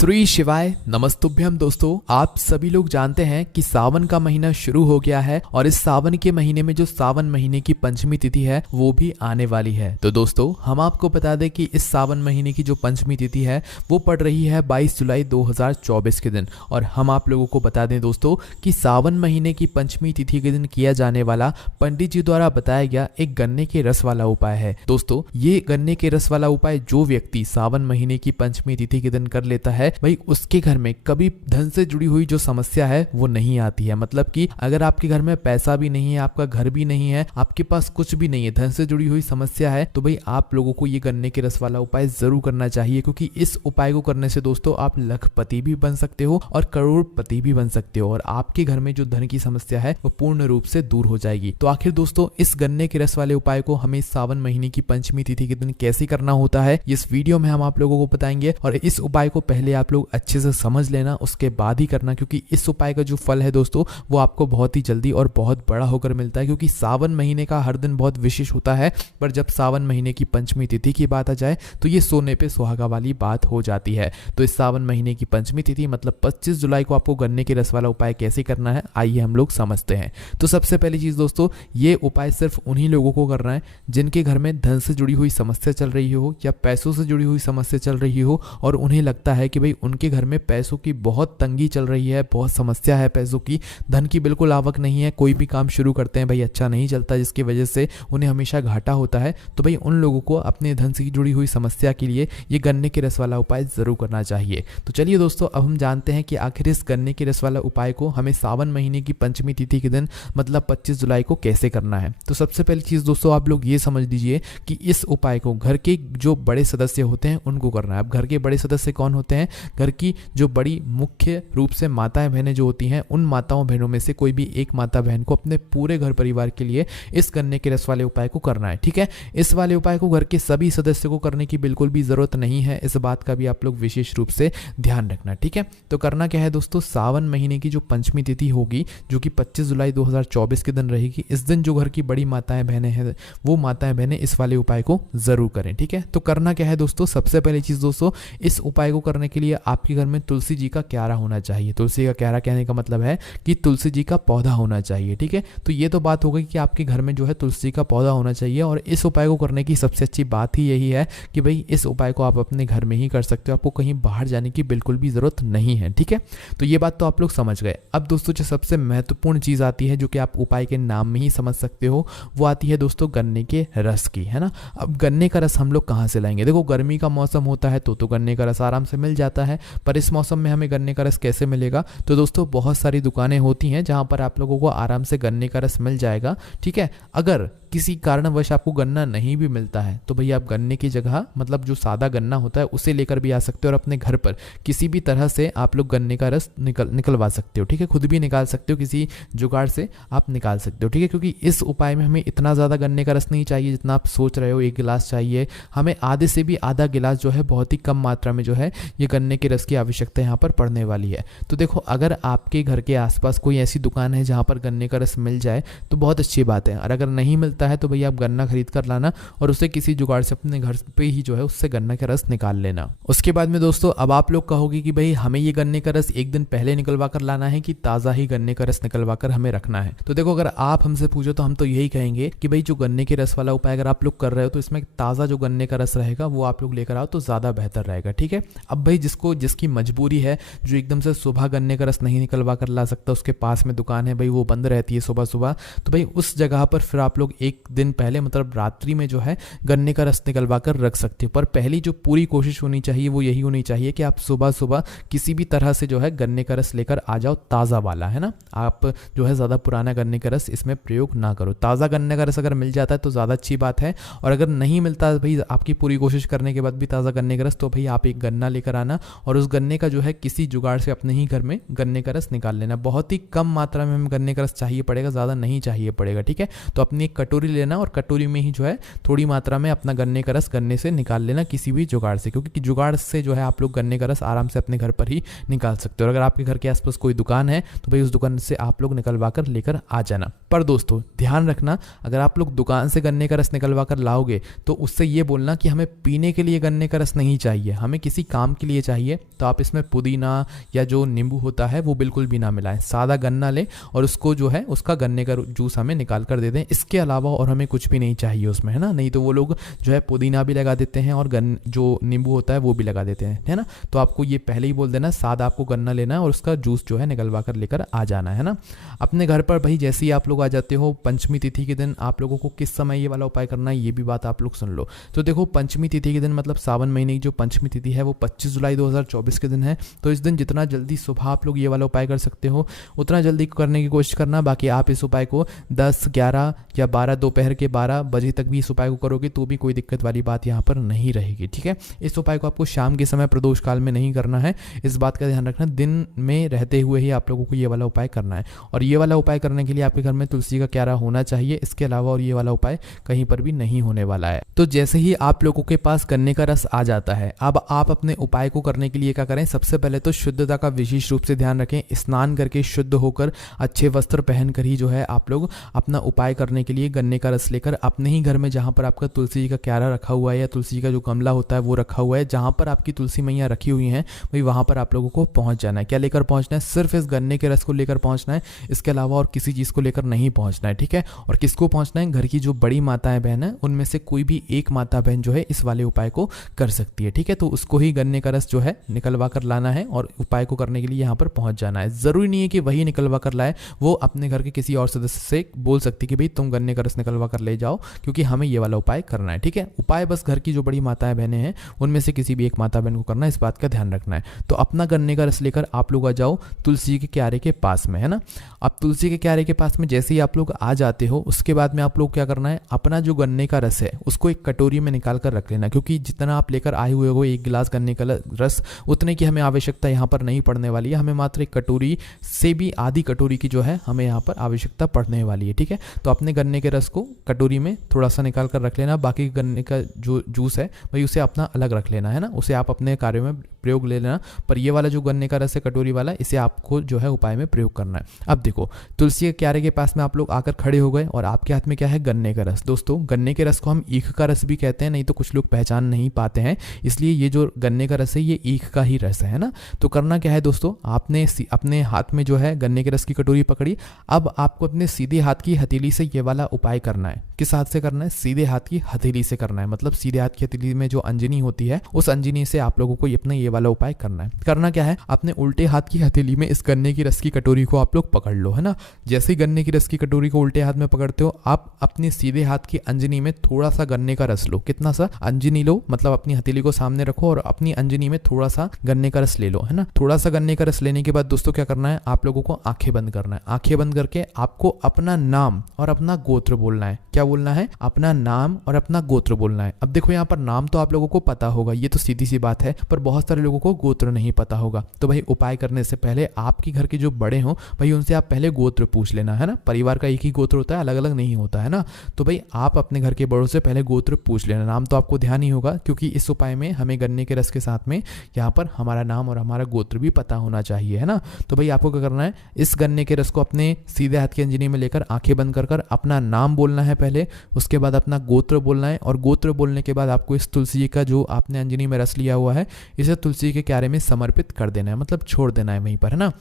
श्री शिवाय नमस्तुभ्यम। दोस्तों, आप सभी लोग जानते हैं कि सावन का महीना शुरू हो गया है और इस सावन के महीने में जो सावन महीने की पंचमी तिथि है वो भी आने वाली है। तो दोस्तों, हम आपको बता दें कि इस सावन महीने की जो पंचमी तिथि है वो पड़ रही है 22 जुलाई 2024 के दिन। और हम आप लोगों को बता दें दोस्तों कि सावन महीने की पंचमी तिथि के दिन किया जाने वाला पंडित जी द्वारा बताया गया एक गन्ने के रस वाला उपाय है। दोस्तों, ये गन्ने के रस वाला उपाय जो व्यक्ति सावन महीने की पंचमी तिथि के दिन कर लेता है भाई, उसके घर में कभी धन से जुड़ी हुई जो समस्या है वो नहीं आती है। मतलब कि अगर आपके घर में पैसा भी नहीं है, आपका घर भी नहीं है, आपके पास कुछ भी नहीं है, धन से जुड़ी हुई समस्या है, तो भाई आप लोगों को ये गन्ने के रस वाला उपाय जरूर करना चाहिए। क्योंकि इस उपाय को करने से दोस्तों आप लखपति भी बन सकते हो और करोड़पति भी बन सकते हो और आपके घर में जो धन की समस्या है वो पूर्ण रूप से दूर हो जाएगी। तो आखिर दोस्तों, इस गन्ने के रस वाले उपाय को हमें सावन महीने की पंचमी तिथि के दिन कैसे करना होता है, इस वीडियो में हम आप लोगों को बताएंगे। और इस उपाय को पहले आप लोग अच्छे से समझ लेना, उसके बाद ही करना, क्योंकि इस उपाय का जो फल है दोस्तों वो आपको बहुत ही जल्दी और बहुत बड़ा होकर मिलता है। क्योंकि सावन महीने का हर दिन बहुत विशेष होता है, पर जब सावन महीने की पंचमी तिथि की बात आ जाए तो ये सोने पे सुहागा वाली बात हो जाती है। तो इस सावन महीने की पंचमी तिथि मतलब 25 जुलाई को आपको गन्ने के रस वाला उपाय कैसे करना है, आइए हम लोग समझते हैं। तो सबसे पहली चीज दोस्तों, ये उपाय सिर्फ उन्हीं लोगों को करना है जिनके घर में धन से जुड़ी हुई समस्या चल रही हो या पैसों से जुड़ी हुई समस्या चल रही हो और उन्हें लगता है कि भाई उनके घर में पैसों की बहुत तंगी चल रही है, बहुत समस्या है पैसों की, धन की बिल्कुल आवक नहीं है, कोई भी काम शुरू करते हैं भाई अच्छा नहीं चलता, जिसकी वजह से उन्हें हमेशा घाटा होता है। तो भाई उन लोगों को अपने धन से जुड़ी हुई समस्या के लिए ये गन्ने के रस वाला उपाय जरूर करना चाहिए। तो चलिए दोस्तों, अब हम जानते हैं कि आखिर इस गन्ने के रस वाला उपाय को हमें सावन महीने की पंचमी तिथि के दिन मतलब 25 जुलाई को कैसे करना है। तो सबसे पहली चीज दोस्तों, आप लोग ये समझ लीजिए कि इस उपाय को घर के जो बड़े सदस्य होते हैं उनको करना है। अब घर के बड़े सदस्य कौन होते हैं? घर की जो बड़ी मुख्य रूप से माताएं बहनें जो होती हैं, उन माताओं बहनों में से कोई भी एक माता बहन को अपने पूरे घर परिवार के लिए इस गन्ने के रस वाले उपाय को करना है। ठीक है, इस वाले उपाय को घर के सभी सदस्यों को करने की बिल्कुल भी जरूरत नहीं है, इस बात का भी आप लोग विशेष रूप से ध्यान रखना। ठीक है, तो करना क्या है दोस्तों, सावन महीने की जो पंचमी तिथि होगी जो कि 25 जुलाई 2024 के दिन रहेगी, इस दिन जो घर की बड़ी माताएं बहनें हैं वो माताएं बहनें इस वाले उपाय को जरूर करें। ठीक है, तो करना क्या है दोस्तों, सबसे पहली चीज दोस्तों, इस उपाय को करने के लिए आपके घर में तुलसी जी का क्यारा होना चाहिए। तुलसी का क्यारा कहने का मतलब है कि तुलसी जी का पौधा होना चाहिए। ठीक है, तो ये तो बात हो गई कि आपके घर में जो है तुलसी जी का पौधा होना चाहिए। और इस उपाय को करने की सबसे अच्छी बात ही यही है कि भाई इस उपाय को आप अपने घर में ही कर सकते हो, आपको कहीं बाहर जाने की बिल्कुल भी जरूरत नहीं है। ठीक है, तो ये बात तो आप लोग समझ गए। अब दोस्तों, जो सबसे महत्वपूर्ण चीज आती है जो कि आप उपाय के नाम में ही समझ सकते हो, वो आती है दोस्तों गन्ने के रस की, है ना। अब गन्ने का रस हम लोग कहाँ से लाएंगे? देखो, गर्मी का मौसम होता है तो गन्ने का रस आराम से मिल जाता है, पर इस मौसम में हमें गन्ने का रस कैसे मिलेगा? तो दोस्तों, बहुत सारी दुकानें होती हैं जहां पर आप लोगों को आराम से गन्ने का रस मिल जाएगा। ठीक है, अगर किसी कारणवश आपको गन्ना नहीं भी मिलता है तो भैया आप गन्ने की जगह मतलब जो सादा गन्ना होता है उसे लेकर भी आ सकते हो और अपने घर पर किसी भी तरह से आप लोग गन्ने का रस निकलवा सकते हो। ठीक है, खुद भी निकाल सकते हो, किसी जुगाड़ से आप निकाल सकते हो। ठीक है, क्योंकि इस उपाय में हमें इतना ज़्यादा गन्ने का रस नहीं चाहिए जितना आप सोच रहे हो, 1 गिलास चाहिए हमें, आधे से भी आधा गिलास जो है बहुत ही कम मात्रा में जो है ये गन्ने के रस की आवश्यकता यहाँ पर पड़ने वाली है। तो देखो, अगर आपके घर के आसपास कोई ऐसी दुकान है जहाँ पर गन्ने का रस मिल जाए तो बहुत अच्छी बात है, और अगर नहीं मिलता है तो भैया आप गन्ना खरीद कर लाना और उसे किसी जुगाड़ से अपने घर पे ही जो है उससे गन्ना का रस निकाल लेना। उसके बाद में दोस्तों, अब आप लोग कहोगे कि भाई हमें ये गन्ने का रस एक दिन पहले निकलवा कर लाना है कि ताज़ा ही गन्ने का रस निकलवा कर हमें रखना है? तो देखो, अगर आप हमसे पूछो तो हम तो यही कहेंगे कि भाई जो गन्ने के रस वाला उपाय अगर आप लोग कर रहे हो तो इसमें ताज़ा जो गन्ने का रस रहेगा वो आप लोग लेकर आओ तो ज़्यादा बेहतर रहेगा। ठीक है, अब भाई जिसकी मजबूरी है, जो एकदम से सुबह गन्ने का रस नहीं निकलवा कर ला सकता, उसके पास में दुकान है भाई वो बंद रहती है सुबह सुबह, तो भाई उस जगह पर फिर आप लोग एक दिन पहले मतलब रात्रि में जो है गन्ने का रस निकलवा कर रख सकते हो। पर पहली जो पूरी कोशिश होनी चाहिए वो यही होनी चाहिए कि आप सुबह सुबह किसी भी तरह से जो है गन्ने का रस लेकर आ जाओ, ताज़ा वाला, है ना। आप जो है ज़्यादा पुराना गन्ने का रस इसमें प्रयोग ना करो, ताज़ा गन्ने का रस अगर मिल जाता है तो ज़्यादा अच्छी बात है। और अगर नहीं मिलता भाई आपकी पूरी कोशिश करने के बाद भी ताज़ा गन्ने का रस, तो भाई आप एक गन्ना लेकर आना और उस गन्ने का जो है किसी जुगाड़ से अपने ही घर में गन्ने का रस निकाल लेना। बहुत ही कम मात्रा में हमें गन्ने का रस चाहिए पड़ेगा, ज़्यादा नहीं चाहिए पड़ेगा। ठीक है, तो अपनी एक कटोरी कटोरी लेना और कटोरी में ही जो है थोड़ी मात्रा में अपना गन्ने का रस गन्ने से निकाल लेना किसी भी जुगाड़ से, क्योंकि जुगाड़ से जो है आप लोग गन्ने का रस आराम से अपने घर पर ही निकाल सकते हो। और अगर आपके घर के आसपास कोई दुकान है तो भाई उस दुकान से आप लोग निकलवा कर लेकर आ जाना। पर दोस्तों ध्यान रखना, अगर आप लोग दुकान से गन्ने का रस निकलवा कर लाओगे तो उससे ये बोलना कि हमें पीने के लिए गन्ने का रस नहीं चाहिए, हमें किसी काम के लिए चाहिए, तो आप इसमें पुदीना या जो नींबू होता है वो बिल्कुल भी ना मिलाएं। सादा गन्ना लें और उसको जो है उसका गन्ने का जूस हमें निकाल कर दे दें, इसके अलावा और हमें कुछ भी नहीं चाहिए उसमें, है ना। नहीं तो वो लोग जो है पुदीना भी लगा देते हैं और जो नींबू होता है वो भी लगा देते हैं, है ना। तो आपको ये पहले ही बोल देना, सादा आपको गन्ना लेना है और उसका जूस जो है निकलवा कर लेकर आ जाना है ना। अपने घर पर भाई जैसे ही आप लोग आ जाते हो पंचमी तिथि के दिन आप लोगों को किस समय ये वाला उपाय करना है ये भी बात आप लोग सुन लो। तो देखो पंचमी तिथि के दिन मतलब सावन महीने की जो पंचमी तिथि है वो 25 जुलाई 2024 के दिन है। तो इस दिन जितना जल्दी सुबह आप लोग ये वाला उपाय कर सकते हो उतना जल्दी करने की कोशिश करना। बाकी आप इस उपाय को 10, 11 या 12 दोपहर के 12 बजे तक भी इस उपाय को करोगे तो भी कोई दिक्कत वाली बात यहाँ पर नहीं रहेगी, ठीक है। इस उपाय को आपको शाम के समय प्रदोष काल में नहीं करना है, इस बात का ध्यान रखना। दिन में रहते हुए ही आप लोगों को ये वाला उपाय करना है। और ये वाला उपाय करने के लिए आपके घर में तुलसी का क्यारा होना चाहिए, इसके अलावा और ये वाला उपाय कहीं पर भी नहीं होने वाला है। तो जैसे ही आप लोगों के पास गन्ने का रस आ जाता है, अब आप अपने उपाय को करने के लिए क्या करें, सबसे पहले तो शुद्धता का विशेष रूप से ध्यान रखें। स्नान करके शुद्ध होकर अच्छे वस्त्र पहनकर ही जो है आप लोग अपना उपाय करने के लिए गन्ने का रस लेकर अपने ही घर में जहाँ पर आपका तुलसी का क्यारा रखा हुआ है या तुलसी का जो गमला होता है वो रखा हुआ है, जहाँ पर आपकी तुलसी मैया रखी हुई हैं भाई वहाँ पर आप लोगों को पहुँच जाना है। क्या लेकर पहुँचना है, सिर्फ इस गन्ने के रस को लेकर पहुँचना है, इसके अलावा और किसी चीज़ को लेकर नहीं पहुँचना है, ठीक है। और किसको पहुँचना है, घर की जो बड़ी माताएं बहन है उनमें से कोई भी एक माता बहन जो है इस वाले उपाय को कर सकती है, ठीक है। तो उसको ही गन्ने का रस जो है निकलवा कर लाना है और उपाय को करने के लिए यहाँ पर पहुँच जाना है। ज़रूरी नहीं है कि वही निकलवा कर लाए, वो अपने घर के किसी और सदस्य से बोल सकती है कि भाई तुम गन्ने का रस निकलवा कर ले जाओ, क्योंकि हमें ये वाला उपाय करना है, ठीक है। उपाय बस घर की जो बड़ी माताएं बहनें हैं उनमें से किसी भी एक माता बहन को करना है, इस बात का ध्यान रखना है। तो अपना गन्ने का रस लेकर आप लोग आ जाओ तुलसी के क्यारे के पास में, है ना। अब तुलसी के क्यारे के पास में जैसे ही आप लोग आ जाते हो उसके बाद में आप लोग क्या करना है, अपना जो गन्ने का रस है उसको एक कटोरी में निकाल कर रख लेना, क्योंकि जितना आप लेकर आए हुए हो 1 गिलास गन्ने का रस उतने की हमें आवश्यकता यहाँ पर नहीं पड़ने वाली है। हमें मात्र एक कटोरी से भी आधी कटोरी की जो है हमें यहाँ पर आवश्यकता पड़ने वाली है, ठीक है। तो अपने गन्ने के रस को कटोरी में थोड़ा सा निकाल कर रख लेना, बाकी गन्ने का जो जूस है भाई उसे अपना अलग रख लेना, है ना। उसे आप अपने कार्य में प्रयोग ले लेना, पर ये वाला जो गन्ने का रस है कटोरी वाला इसे आपको जो है उपाय में प्रयोग करना है। अब देखो तुलसी के क्यारे के पास में आप लोग आकर खड़े हो गए और आपके हाथ में क्या है, गन्ने का रस। दोस्तों गन्ने के रस को हम ईख का रस भी कहते हैं, नहीं तो कुछ लोग पहचान नहीं पाते हैं, इसलिए ये जो गन्ने का रस है ये ईख का ही रस है ना। तो करना क्या है दोस्तों, आपने अपने हाथ में जो है गन्ने के रस की कटोरी पकड़ी। अब आपको अपने सीधे हाथ की हथेली से ये वाला उपाय करना है। किस हाथ से करना है, सीधे हाथ की हथेली से करना है, मतलब सीधे हाथ की हथेली में जो अंजनी होती है उस अंजनी से आप लोगों को अपना ये वाला उपाय करना है। करना क्या है, अपने उल्टे हाथ की हथेली में इस गन्ने की रस की कटोरी को आप लोग पकड़ लो, है ना। जैसे ही गन्ने की रस की कटोरी को उल्टे हाथ में पकड़ते हो आप अपने सीधे हाथ की अंजनी में थोड़ा सा गन्ने का रस लो। कितना सा, अंजनी लो, मतलब अपनी हथेली को सामने रखो और अपनी अंजनी में थोड़ा सा गन्ने का रस ले लो, है ना। थोड़ा सा गन्ने का रस लेने के बाद दोस्तों क्या करना है, आप लोगों को आंखें बंद करना है। आंखें बंद करके आपको अपना नाम और अपना गोत्र बोलना है। क्या बोलना है, अपना नाम और अपना गोत्र बोलना है। अब देखो यहाँ पर नाम तो आप लोगों को पता होगा, ये तो सीधी सी बात है, पर बहुत सारे लोगों को गोत्र नहीं पता होगा। तो भाई उपाय करने से पहले आपके घर के जो बड़े हो भाई उनसे आप पहले गोत्र पूछ लेना, है ना। परिवार का एक ही गोत्र होता है, अलग अलग नहीं होता है ना। तो भाई आप अपने घर के बड़ों से पहले गोत्र पूछ लेना। नाम तो आपको ध्यान ही होगा, क्योंकि इस उपाय में हमें गन्ने के रस के साथ में यहाँ पर हमारा नाम और हमारा गोत्र भी पता होना चाहिए, है ना। तो भाई आपको क्या करना है, इस गन्ने के रस को अपने सीधे हाथ की अंजनी में लेकर आंखें बंद कर अपना नाम बोलना है पहले, उसके बाद अपना गोत्र बोलना है, और गोत्र बोलने के बाद आपको इस तुलसी का जो आपने अंजनी में रस लिया हुआ है इसे तुलसी के क्यारे में समर्पित कर देना है, मतलब छोड़ देना है वहीं पर, है ना।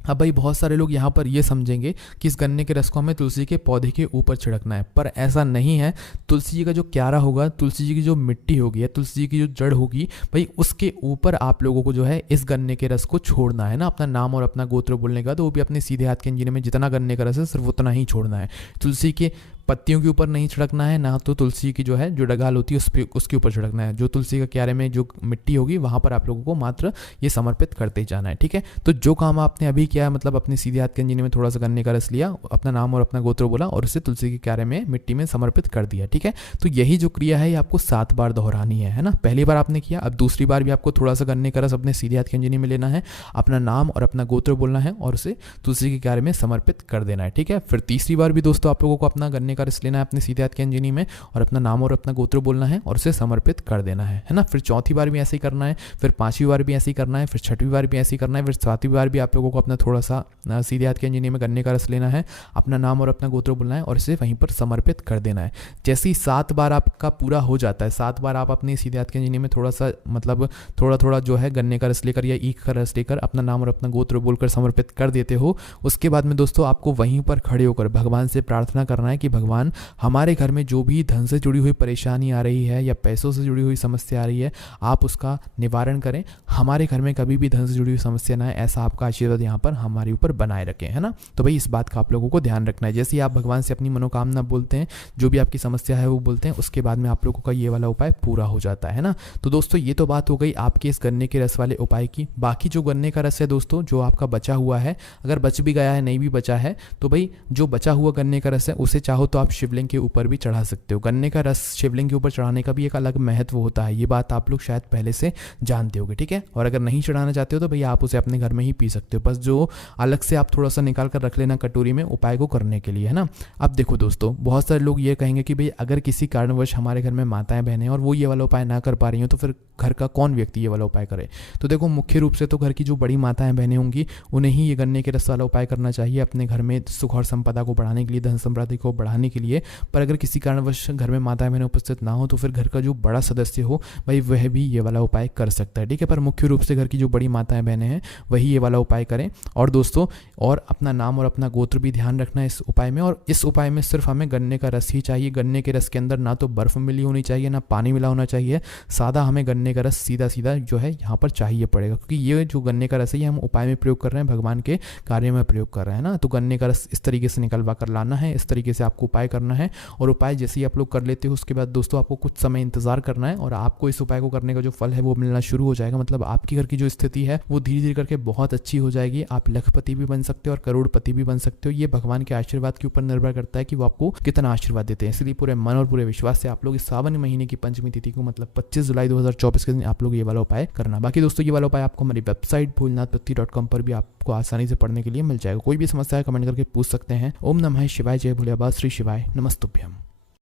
अब भाई बहुत सारे लोग यहाँ पर ये समझेंगे कि इस गन्ने के रस को हमें तुलसी के पौधे के ऊपर छिड़कना है, पर ऐसा नहीं है। तुलसी जी का जो क्यारा होगा, तुलसी जी की जो मिट्टी होगी या तुलसी जी की जो जड़ होगी भाई उसके ऊपर आप लोगों को जो है इस गन्ने के रस को छोड़ना है ना। अपना नाम और अपना गोत्र बोलने का तो वो भी अपने सीधे हाथ के अंजनी में जितना गन्ने का रस है सिर्फ उतना ही छोड़ना है। तुलसी के पत्तियों के ऊपर नहीं छिड़कना है, ना तो तुलसी की जो है जो डगाल होती है उसके ऊपर छिड़कना है। जो तुलसी का क्यारे में जो मिट्टी होगी वहाँ पर आप लोगों को मात्र ये समर्पित करते जाना है, ठीक है। तो जो काम आपने अभी किया है, मतलब अपने सीधे हाथ के अंजनी में थोड़ा सा गन्ने का रस लिया, अपना नाम और अपना गोत्र बोला और उसे तुलसी के क्यारे में मिट्टी में समर्पित कर दिया, ठीक है। तो यही जो क्रिया है ये आपको 7 बार दोहरानी है ना। पहली बार आपने किया, अब दूसरी बार भी आपको थोड़ा सा गन्ने का रस अपने सीधे हाथ की अंजनी में लेना है, अपना नाम और अपना गोत्र बोलना है और उसे तुलसी के क्यारे में समर्पित कर देना है, ठीक है। फिर तीसरी बार भी दोस्तों आप लोगों को अपना गन्ने का का रस लेना है अपने सीधे हाथ की अंजनी में और अपना नाम और अपना गोत्र बोलना है और उसे समर्पित कर देना है ना। फिर चौथी बार भी ऐसे ही करना है, फिर पांचवी बार भी ऐसे ही करना है, फिर छठवीं बार भी ऐसे ही करना है, फिर सातवीं बार भी आप लोगों को अपना थोड़ा सा सीधे हाथ की अंजनी में गन्ने का रस लेना है, अपना नाम और अपना गोत्र बोलना है और इसे वहीं पर समर्पित कर देना है। जैसे ही 7 बार आपका पूरा हो जाता है, 7 बार आप अपनी सीधे हाथ की अंजनी में थोड़ा सा मतलब थोड़ा थोड़ा जो है गन्ने का रस लेकर या ईख का रस लेकर अपना नाम और अपना गोत्र बोलकर समर्पित कर देते हो, उसके बाद में दोस्तों आपको वहीं पर खड़े होकर भगवान से प्रार्थना करना है कि भगवान हमारे घर में जो भी धन से जुड़ी हुई परेशानी आ रही है या पैसों से जुड़ी हुई समस्या आ रही है, आप उसका निवारण करें, हमारे घर में कभी भी धन से जुड़ी हुई समस्या ना है, ऐसा आपका आशीर्वाद यहाँ पर हमारे ऊपर बनाए रखें, है ना। तो भाई इस बात का आप लोगों को ध्यान रखना है। जैसे ही आप भगवान से अपनी मनोकामना बोलते हैं, जो भी आपकी समस्या है वो बोलते हैं, उसके बाद में आप लोगों का ये वाला उपाय पूरा हो जाता है ना। तो दोस्तों ये तो बात हो गई आपके इस गन्ने के रस वाले उपाय की। बाकी जो गन्ने का रस है दोस्तों, जो आपका बचा हुआ है, अगर बच भी गया है नहीं भी बचा है, तो भाई जो बचा हुआ गन्ने का रस है उसे चाहो तो आप शिवलिंग के ऊपर भी चढ़ा सकते हो। गन्ने का रस शिवलिंग के ऊपर चढ़ाने का भी एक अलग महत्व होता है, ये बात आप लोग शायद पहले से जानते होंगे, ठीक है। और अगर नहीं चढ़ाना चाहते हो तो भैया आप उसे अपने घर में ही पी सकते हो, बस जो अलग से आप थोड़ा सा निकाल कर रख लेना कटोरी में उपाय को करने के लिए, है ना। अब देखो दोस्तों, बहुत सारे लोग ये कहेंगे कि भाई अगर किसी कारणवश हमारे घर में माताएं बहनें और वो ये वाला उपाय ना कर पा रही हो तो फिर घर का कौन व्यक्ति ये वाला उपाय करे। तो देखो मुख्य रूप से तो घर की जो बड़ी माताएं बहनें होंगी उन्हें ही ये गन्ने के रस वाला उपाय करना चाहिए अपने घर में सुख और संपदा को बढ़ाने के लिए, धन समृद्धि को बढ़ाने के लिए। पर अगर किसी कारणवश घर में माताएं बहनें उपस्थित ना हो तो फिर घर का जो बड़ा सदस्य हो भाई वह भी ये वाला उपाय कर सकता है, ठीक है। पर मुख्य रूप से घर की जो बड़ी माताएं बहनें हैं वही ये वाला उपाय करें। और दोस्तों और अपना नाम और अपना गोत्र भी ध्यान रखना है इस उपाय में। और इस उपाय में सिर्फ हमें गन्ने का रस ही चाहिए। गन्ने के रस के अंदर ना तो बर्फ मिली होनी चाहिए ना पानी मिला होना चाहिए, सादा हमें गन्ने का रस सीधा सीधा जो है यहाँ पर चाहिए पड़ेगा, क्योंकि ये जो गन्ने का रस है ये हम उपाय में प्रयोग कर रहे हैं, भगवान के कार्य में प्रयोग कर रहे हैं ना। तो गन्ने का रस इस तरीके से निकलवा कर लाना है, इस तरीके से आपको उपाय करना है। और उपाय जैसे ही आप लोग कर लेते हो उसके बाद दोस्तों आपको कुछ समय इंतजार करना है और आपको इस उपाय को करने का जो फल है वो मिलना शुरू हो जाएगा। मतलब आपके घर की जो स्थिति है वो धीरे धीरे करके बहुत अच्छी हो जाएगी। आप लखपति भी बन सकते हो और करोड़पति भी बन सकते हो। ये भगवान के आशीर्वाद के ऊपर निर्भर करता है कि वो आपको कितना आशीर्वाद देते हैं। इसलिए पूरे मन और पूरे विश्वास से आप लोग इस सावन महीने की पंचमी तिथि को मतलब 25 जुलाई 2024 के दिन आप लोग ये वाला उपाय करना। बाकी दोस्तों ये वाला उपाय आपको हमारी वेबसाइट भोलेनाथपत्ती.com पर भी आपको आसानी से पढ़ने के लिए मिल जाएगा। कोई भी समस्या है कमेंट करके पूछ सकते हैं। ओम नमः शिवाय, जय भोलेबाबा, श्री शिवाय, नमस्तुभ्यम।